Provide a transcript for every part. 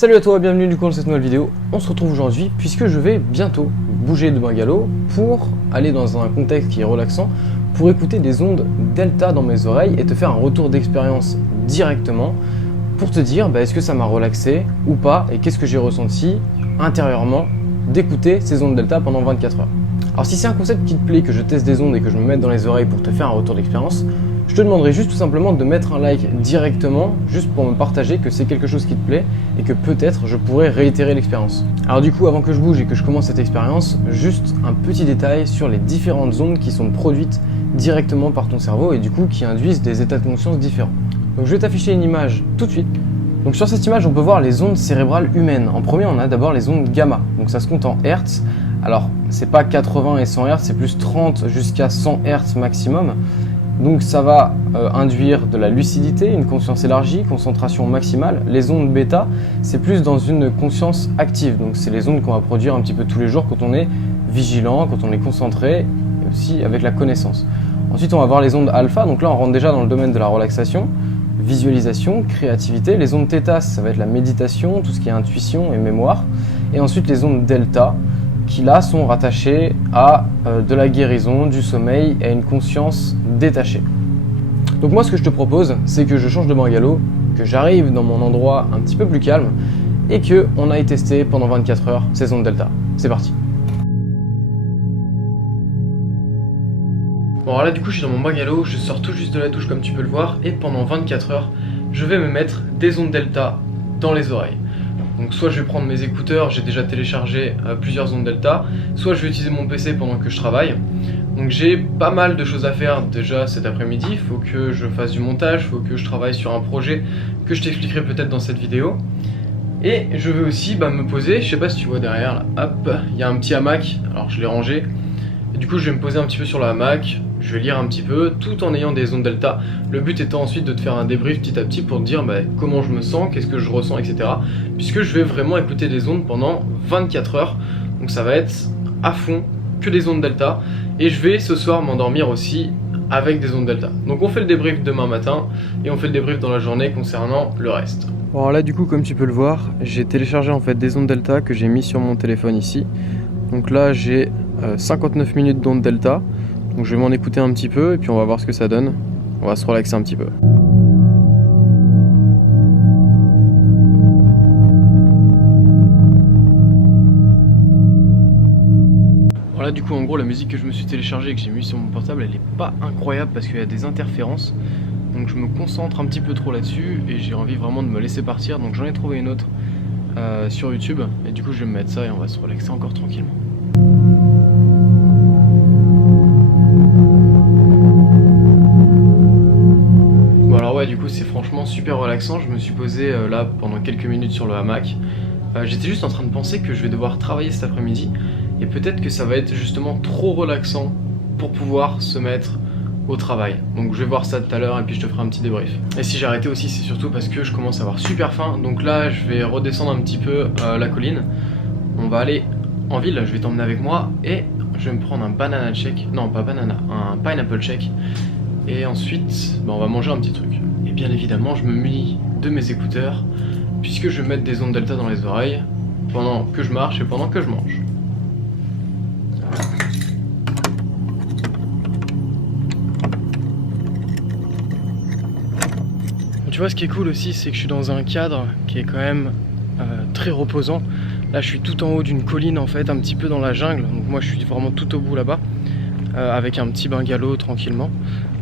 Salut à toi, bienvenue du coup dans cette nouvelle vidéo. On se retrouve aujourd'hui puisque je vais bientôt bouger de bungalow pour aller dans un contexte qui est relaxant, pour écouter des ondes delta dans mes oreilles et te faire un retour d'expérience directement pour te dire est-ce que ça m'a relaxé ou pas et qu'est-ce que j'ai ressenti intérieurement d'écouter ces ondes delta pendant 24 heures. Alors si c'est un concept qui te plaît, que je teste des ondes et que je me mette dans les oreilles pour te faire un retour d'expérience, je te demanderai juste tout simplement de mettre un like directement, juste pour me partager que c'est quelque chose qui te plaît et que peut-être je pourrais réitérer l'expérience. Alors du coup, avant que je bouge et que je commence cette expérience, juste un petit détail sur les différentes ondes qui sont produites directement par ton cerveau et du coup qui induisent des états de conscience différents. Donc je vais t'afficher une image tout de suite. Donc sur cette image, on peut voir les ondes cérébrales humaines. En premier, on a d'abord les ondes gamma. Donc ça se compte en Hertz. Alors c'est pas 80 et 100 Hz, c'est plus 30 jusqu'à 100 Hz maximum. Donc ça va induire de la lucidité, une conscience élargie, concentration maximale. Les ondes bêta, c'est plus dans une conscience active. Donc c'est les ondes qu'on va produire un petit peu tous les jours quand on est vigilant, quand on est concentré, et aussi avec la connaissance. Ensuite, on va voir les ondes alpha. Donc là, on rentre déjà dans le domaine de la relaxation, visualisation, créativité. Les ondes θ, ça va être la méditation, tout ce qui est intuition et mémoire. Et ensuite, les ondes delta, qui là sont rattachées à de la guérison, du sommeil et à une conscience détachée. Donc moi ce que je te propose, c'est que je change de bungalow, que j'arrive dans mon endroit un petit peu plus calme et qu'on aille tester pendant 24 heures ces ondes delta. C'est parti. Bon alors là du coup je suis dans mon bungalow, je sors tout juste de la douche comme tu peux le voir et pendant 24 heures je vais me mettre des ondes delta dans les oreilles. Donc soit je vais prendre mes écouteurs, j'ai déjà téléchargé plusieurs ondes delta, soit je vais utiliser mon PC pendant que je travaille. Donc j'ai pas mal de choses à faire déjà cet après-midi, il faut que je fasse du montage, il faut que je travaille sur un projet que je t'expliquerai peut-être dans cette vidéo. Et je vais aussi me poser, je sais pas si tu vois derrière là, hop, il y a un petit hamac, alors je l'ai rangé. Et du coup je vais me poser un petit peu sur le hamac, je vais lire un petit peu tout en ayant des ondes delta. Le but étant ensuite de te faire un débrief petit à petit pour te dire comment je me sens, qu'est-ce que je ressens, etc. Puisque je vais vraiment écouter des ondes pendant 24 heures. Donc ça va être à fond que des ondes delta. Et je vais ce soir m'endormir aussi avec des ondes delta. Donc on fait le débrief demain matin et on fait le débrief dans la journée concernant le reste. Bon alors là du coup comme tu peux le voir, j'ai téléchargé en fait des ondes delta que j'ai mis sur mon téléphone ici. Donc là j'ai 59 minutes d'ondes delta. Donc je vais m'en écouter un petit peu et puis on va voir ce que ça donne. On va se relaxer un petit peu. Voilà du coup en gros la musique que je me suis téléchargée et que j'ai mis sur mon portable elle est pas incroyable parce qu'il y a des interférences. Donc je me concentre un petit peu trop là-dessus et j'ai envie vraiment de me laisser partir. Donc j'en ai trouvé une autre sur YouTube et du coup je vais me mettre ça et on va se relaxer encore tranquillement. Du coup c'est franchement super relaxant, je me suis posé là pendant quelques minutes sur le hamac. J'étais juste en train de penser que je vais devoir travailler cet après-midi et peut-être que ça va être justement trop relaxant pour pouvoir se mettre au travail. Donc je vais voir ça tout à l'heure et puis je te ferai un petit débrief. Et si j'ai arrêté aussi c'est surtout parce que je commence à avoir super faim. Donc là je vais redescendre un petit peu la colline. On va aller en ville, je vais t'emmener avec moi et je vais me prendre un banana shake. Non pas banana, un pineapple shake. Et ensuite on va manger un petit truc. Et bien évidemment je me munis de mes écouteurs puisque je vais mettre des ondes delta dans les oreilles pendant que je marche et pendant que je mange. Tu vois ce qui est cool aussi c'est que je suis dans un cadre qui est quand même très reposant. Là je suis tout en haut d'une colline en fait, un petit peu dans la jungle. Donc moi je suis vraiment tout au bout là-bas avec un petit bungalow tranquillement.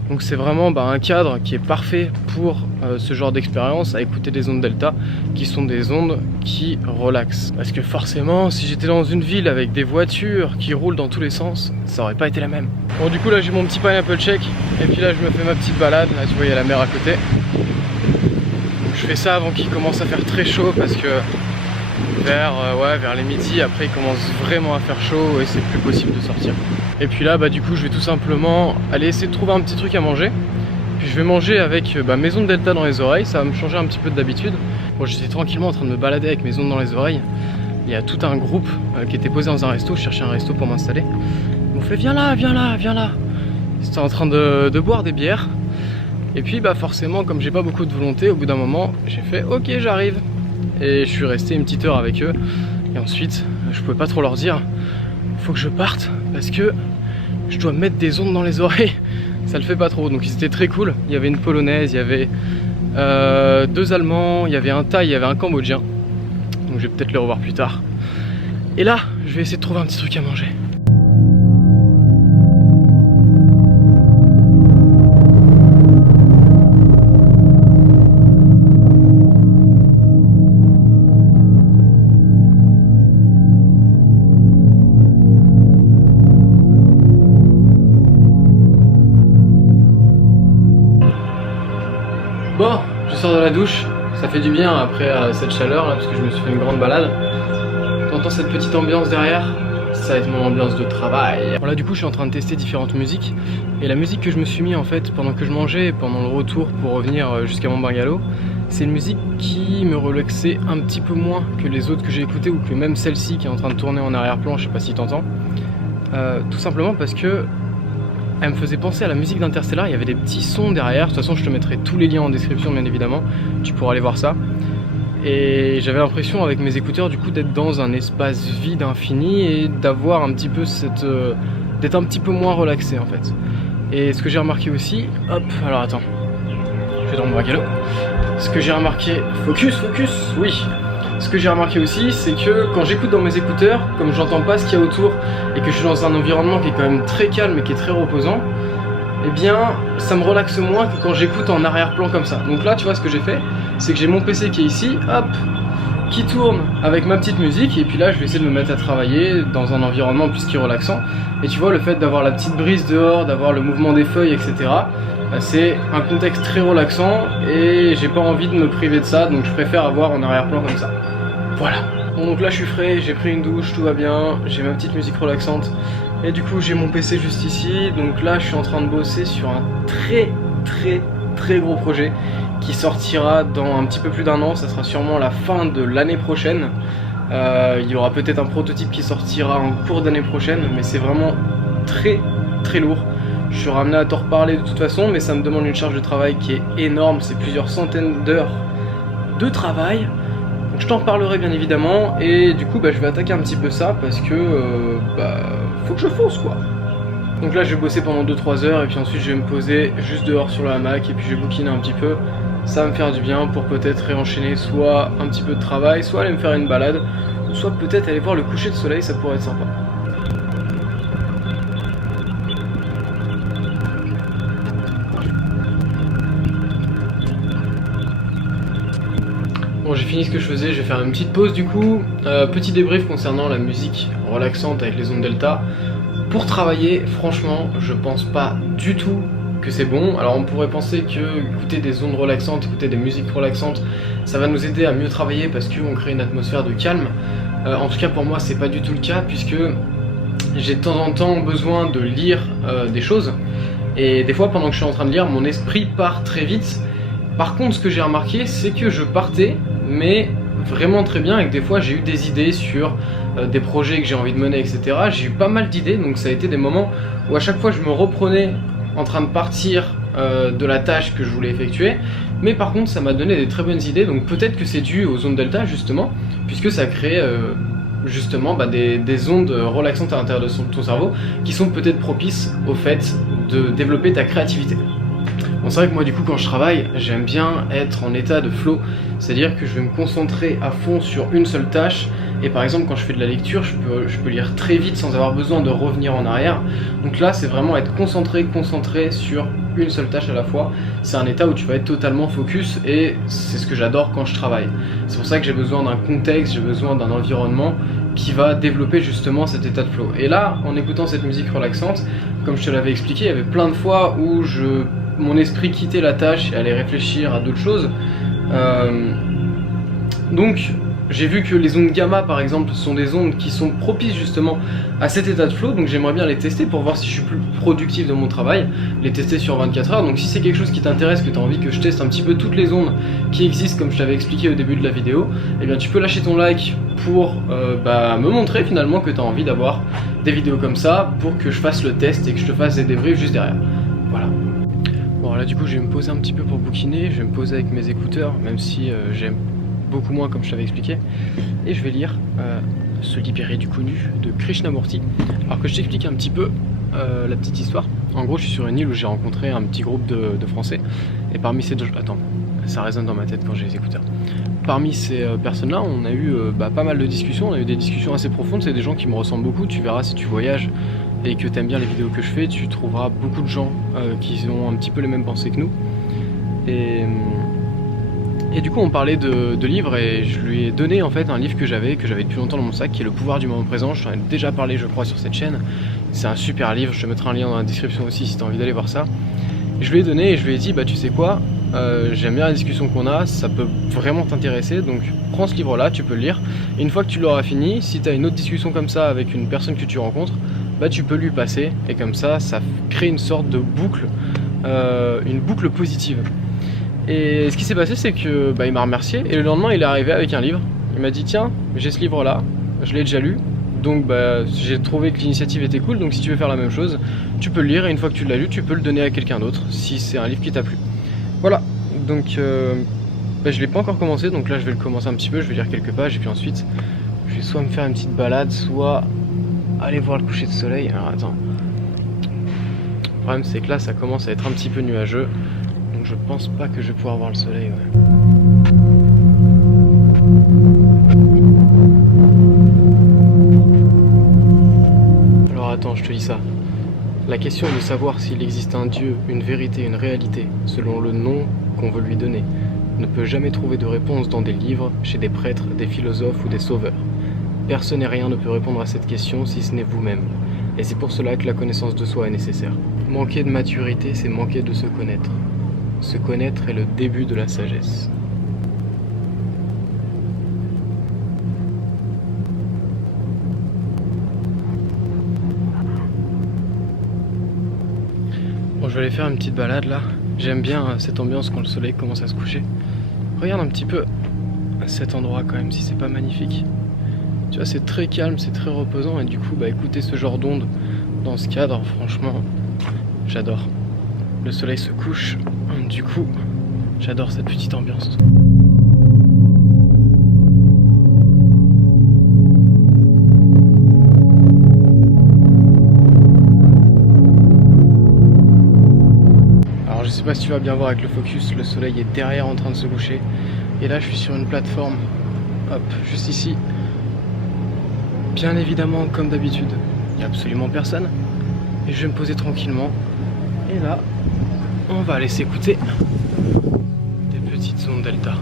Donc c'est vraiment un cadre qui est parfait pour ce genre d'expérience, à écouter des ondes delta qui sont des ondes qui relaxent. Parce que forcément si j'étais dans une ville avec des voitures qui roulent dans tous les sens, ça aurait pas été la même. Bon du coup là j'ai mon petit pineapple shake et puis là je me fais ma petite balade, là tu vois il y a la mer à côté. Donc je fais ça avant qu'il commence à faire très chaud parce que vers les midis après il commence vraiment à faire chaud et c'est plus possible de sortir. Et puis là du coup je vais tout simplement aller essayer de trouver un petit truc à manger. Puis je vais manger avec mes ondes delta dans les oreilles, ça va me changer un petit peu d'habitude. Bon j'étais tranquillement en train de me balader avec mes ondes dans les oreilles. Il y a tout un groupe qui était posé dans un resto, je cherchais un resto pour m'installer. Ils m'ont fait viens là, viens là, viens là. Ils étaient en train de boire des bières. Et puis forcément comme j'ai pas beaucoup de volonté, au bout d'un moment j'ai fait ok j'arrive. et je suis resté une petite heure avec eux. Et ensuite, je pouvais pas trop leur dire, faut que je parte parce que je dois mettre des ondes dans les oreilles. Ça le fait pas trop, donc ils étaient très cool. Il y avait une Polonaise, il y avait 2 Allemands, il y avait un Thaï, il y avait un Cambodgien. Donc je vais peut-être les revoir plus tard. Et là, je vais essayer de trouver un petit truc à manger. Bon, je sors de la douche, ça fait du bien après cette chaleur là, parce que je me suis fait une grande balade. T'entends cette petite ambiance derrière? Ça va être mon ambiance de travail. Bon là du coup je suis en train de tester différentes musiques. Et la musique que je me suis mis en fait pendant que je mangeais, pendant le retour pour revenir jusqu'à mon bungalow, c'est une musique qui me relaxait un petit peu moins que les autres que j'ai écoutées, ou que même celle-ci qui est en train de tourner en arrière-plan, je sais pas si t'entends. Tout simplement parce que elle me faisait penser à la musique d'Interstellar, il y avait des petits sons derrière. De toute façon je te mettrai tous les liens en description bien évidemment, tu pourras aller voir ça. Et j'avais l'impression avec mes écouteurs du coup d'être dans un espace vide infini et d'avoir un petit peu cette... d'être un petit peu moins relaxé en fait. Et ce que j'ai remarqué aussi, hop, alors attends, je vais dans mon bungalow. Ce que j'ai remarqué, focus, oui. Ce que j'ai remarqué aussi, c'est que quand j'écoute dans mes écouteurs, comme j'entends pas ce qu'il y a autour et que je suis dans un environnement qui est quand même très calme et qui est très reposant, eh bien ça me relaxe moins que quand j'écoute en arrière-plan comme ça. Donc là tu vois ce que j'ai fait, c'est que j'ai mon PC qui est ici, hop, qui tourne avec ma petite musique, et puis là je vais essayer de me mettre à travailler dans un environnement plus qui est relaxant. Et tu vois, le fait d'avoir la petite brise dehors, d'avoir le mouvement des feuilles, etc., bah, c'est un contexte très relaxant et j'ai pas envie de me priver de ça, donc je préfère avoir en arrière-plan comme ça. Voilà. Bon, donc là je suis frais, j'ai pris une douche, tout va bien, j'ai ma petite musique relaxante. Et du coup j'ai mon PC juste ici, donc là je suis en train de bosser sur un très gros projet qui sortira dans un petit peu plus d'1 an. Ça sera sûrement la fin de l'année prochaine. Il y aura peut-être un prototype qui sortira en cours d'année prochaine, mais c'est vraiment très lourd. Je suis ramené à t'en reparler de toute façon, mais ça me demande une charge de travail qui est énorme, c'est plusieurs centaines d'heures de travail. Donc je t'en reparlerai bien évidemment, et du coup bah, je vais attaquer un petit peu ça parce que faut que je fonce quoi. Donc là je vais bosser pendant 2-3 heures et puis ensuite je vais me poser juste dehors sur le hamac et puis je vais bouquiner un petit peu. Ça va me faire du bien pour peut-être réenchaîner soit un petit peu de travail, soit aller me faire une balade, ou soit peut-être aller voir le coucher de soleil, ça pourrait être sympa. Bon, j'ai fini ce que je faisais, je vais faire une petite pause du coup. Petit débrief concernant la musique relaxante avec les ondes delta. Pour travailler, franchement, je pense pas du tout que c'est bon. Alors on pourrait penser que écouter des ondes relaxantes, écouter des musiques relaxantes, ça va nous aider à mieux travailler parce qu'on crée une atmosphère de calme. En tout cas pour moi c'est pas du tout le cas, puisque j'ai de temps en temps besoin de lire des choses. Et des fois pendant que je suis en train de lire, mon esprit part très vite. Par contre ce que j'ai remarqué, c'est que je partais, mais vraiment très bien, et que des fois j'ai eu des idées sur des projets que j'ai envie de mener, etc. J'ai eu pas mal d'idées, donc ça a été des moments où à chaque fois je me reprenais en train de partir de la tâche que je voulais effectuer, mais par contre ça m'a donné des très bonnes idées, donc peut-être que c'est dû aux ondes delta justement, puisque ça crée justement des ondes relaxantes à l'intérieur de ton cerveau, qui sont peut-être propices au fait de développer ta créativité. Bon, c'est vrai que moi du coup quand je travaille, j'aime bien être en état de flow, c'est-à-dire que je vais me concentrer à fond sur une seule tâche, et par exemple quand je fais de la lecture, je peux lire très vite sans avoir besoin de revenir en arrière. Donc là c'est vraiment être concentré sur une seule tâche à la fois. C'est un état où tu vas être totalement focus, et c'est ce que j'adore quand je travaille. C'est pour ça que j'ai besoin d'un contexte, j'ai besoin d'un environnement qui va développer justement cet état de flow. Et là, en écoutant cette musique relaxante, comme je te l'avais expliqué, il y avait plein de fois où mon esprit quittait la tâche et allait réfléchir à d'autres choses. Donc j'ai vu que les ondes gamma par exemple sont des ondes qui sont propices justement à cet état de flow, donc j'aimerais bien les tester pour voir si je suis plus productif dans mon travail, les tester sur 24 heures. Donc si c'est quelque chose qui t'intéresse, que tu as envie que je teste un petit peu toutes les ondes qui existent comme je t'avais expliqué au début de la vidéo, eh bien tu peux lâcher ton like pour me montrer finalement que tu as envie d'avoir des vidéos comme ça, pour que je fasse le test et que je te fasse des débriefs juste derrière. Voilà. Bon là du coup je vais me poser un petit peu pour bouquiner, je vais me poser avec mes écouteurs, même si j'aime beaucoup moins comme je t'avais expliqué. Et je vais lire Se libérer du connu de Krishnamurti. Alors que je t'explique un petit peu la petite histoire. En gros, je suis sur une île où j'ai rencontré un petit groupe de Français. Et parmi ces deux... Attends, ça résonne dans ma tête quand j'ai les écouteurs. Parmi ces personnes-là, on a eu pas mal de discussions. On a eu des discussions assez profondes. C'est des gens qui me ressemblent beaucoup. Tu verras si tu voyages et que tu aimes bien les vidéos que je fais, tu trouveras beaucoup de gens qui ont un petit peu les mêmes pensées que nous. Et du coup on parlait de livres et je lui ai donné en fait un livre que j'avais depuis longtemps dans mon sac, qui est Le pouvoir du moment présent. Je t'en ai déjà parlé je crois sur cette chaîne. C'est un super livre, je te mettrai un lien dans la description aussi si tu as envie d'aller voir ça. Je lui ai donné et je lui ai dit bah tu sais quoi, j'aime bien la discussion qu'on a, ça peut vraiment t'intéresser, donc prends ce livre là, tu peux le lire. Et une fois que tu l'auras fini, si tu as une autre discussion comme ça avec une personne que tu rencontres, bah tu peux lui passer et comme ça crée une sorte de boucle, une boucle positive. Et ce qui s'est passé, c'est que il m'a remercié et le lendemain il est arrivé avec un livre. Il m'a dit tiens, j'ai ce livre là, je l'ai déjà lu, donc j'ai trouvé que l'initiative était cool, donc si tu veux faire la même chose, tu peux le lire et une fois que tu l'as lu, tu peux le donner à quelqu'un d'autre si c'est un livre qui t'a plu. Voilà, donc je l'ai pas encore commencé, donc là je vais le commencer un petit peu, je vais lire quelques pages et puis ensuite je vais soit me faire une petite balade, soit aller voir le coucher de soleil. Alors attends, le problème c'est que là ça commence à être un petit peu nuageux. Donc je pense pas que je vais pouvoir voir le soleil, ouais. Alors attends, je te dis ça. La question de savoir s'il existe un Dieu, une vérité, une réalité, selon le nom qu'on veut lui donner, ne peut jamais trouver de réponse dans des livres, chez des prêtres, des philosophes ou des sauveurs. Personne et rien ne peut répondre à cette question si ce n'est vous-même. Et c'est pour cela que la connaissance de soi est nécessaire. Manquer de maturité, c'est manquer de se connaître. Se connaître est le début de la sagesse. Bon, je vais aller faire une petite balade là. J'aime bien cette ambiance quand le soleil commence à se coucher. Regarde un petit peu cet endroit quand même, si c'est pas magnifique. Tu vois, c'est très calme, c'est très reposant et du coup, écouter ce genre d'ondes dans ce cadre, franchement, j'adore. Le soleil se couche, du coup, j'adore cette petite ambiance. Alors je sais pas si tu vas bien voir avec le focus, le soleil est derrière en train de se coucher. Et là je suis sur une plateforme, hop, juste ici. Bien évidemment, comme d'habitude, il n'y a absolument personne. Et je vais me poser tranquillement. Et là, on va aller s'écouter des petites ondes delta.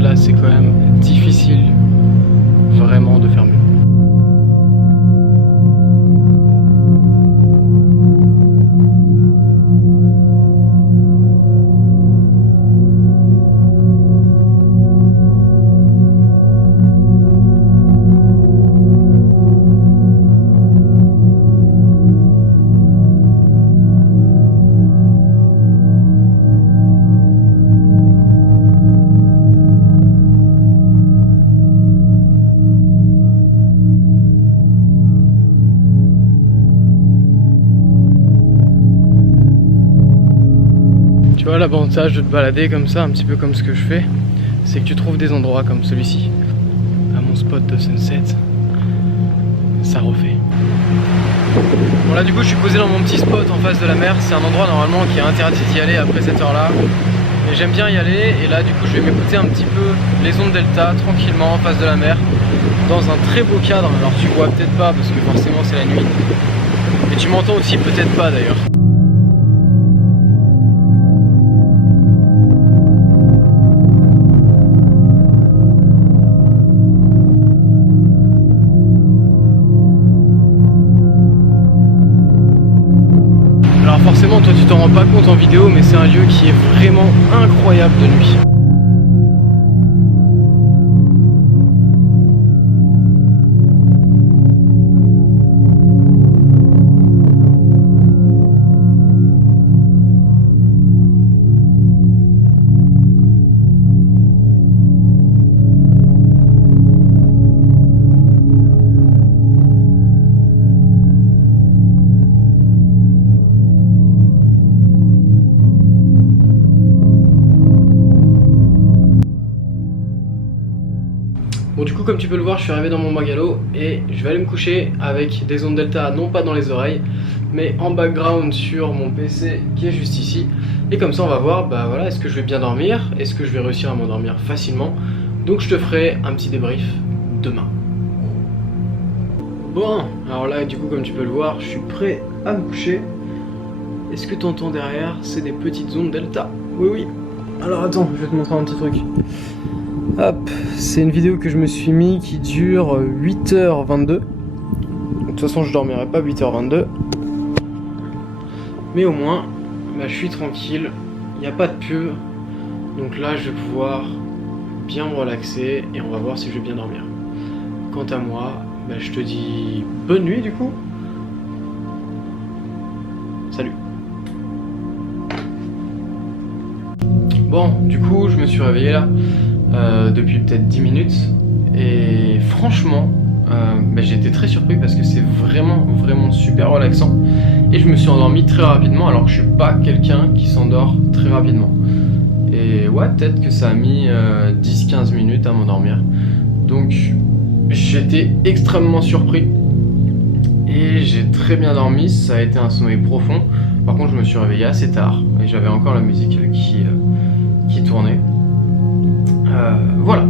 Là c'est quand même difficile vraiment de faire mieux. Tu vois, l'avantage de te balader comme ça, un petit peu comme ce que je fais, c'est que tu trouves des endroits comme celui-ci. À mon spot de sunset, ça refait. Bon là du coup je suis posé dans mon petit spot en face de la mer. C'est un endroit normalement qui est interdit d'y aller après cette heure là, mais j'aime bien y aller. Et là du coup je vais m'écouter un petit peu les ondes delta tranquillement en face de la mer, dans un très beau cadre. Alors tu vois peut-être pas parce que forcément c'est la nuit, et tu m'entends aussi peut-être pas d'ailleurs. Forcément toi tu t'en rends pas compte en vidéo, mais c'est un lieu qui est vraiment incroyable de nuit. coup comme tu peux le voir, je suis arrivé dans mon bungalow et je vais aller me coucher avec des ondes delta, non pas dans les oreilles, mais en background sur mon PC qui est juste ici. Et comme ça on va voir, bah voilà, est-ce que je vais bien dormir, est-ce que je vais réussir à m'endormir facilement. Donc je te ferai un petit débrief demain. Bon, alors là du coup comme tu peux le voir, je suis prêt à me coucher. Est-ce que tu entends derrière, c'est des petites ondes delta? Oui, oui. Alors attends, je vais te montrer un petit truc. Hop, c'est une vidéo que je me suis mis qui dure 8h22. De toute façon je dormirai pas 8h22. Mais au moins, bah, je suis tranquille, il n'y a pas de pub. Donc là je vais pouvoir bien me relaxer et on va voir si je vais bien dormir. Quant à moi, bah, je te dis bonne nuit du coup. Salut. Bon, du coup, je me suis réveillé là depuis peut-être 10 minutes et franchement, bah, j'ai été très surpris parce que c'est vraiment super relaxant et je me suis endormi très rapidement alors que je suis pas quelqu'un qui s'endort très rapidement. Et ouais, peut-être que ça a mis 10-15 minutes à m'endormir. Donc, j'étais extrêmement surpris et j'ai très bien dormi, ça a été un sommeil profond. Par contre, je me suis réveillé assez tard et j'avais encore la musique qui tournait. Voilà.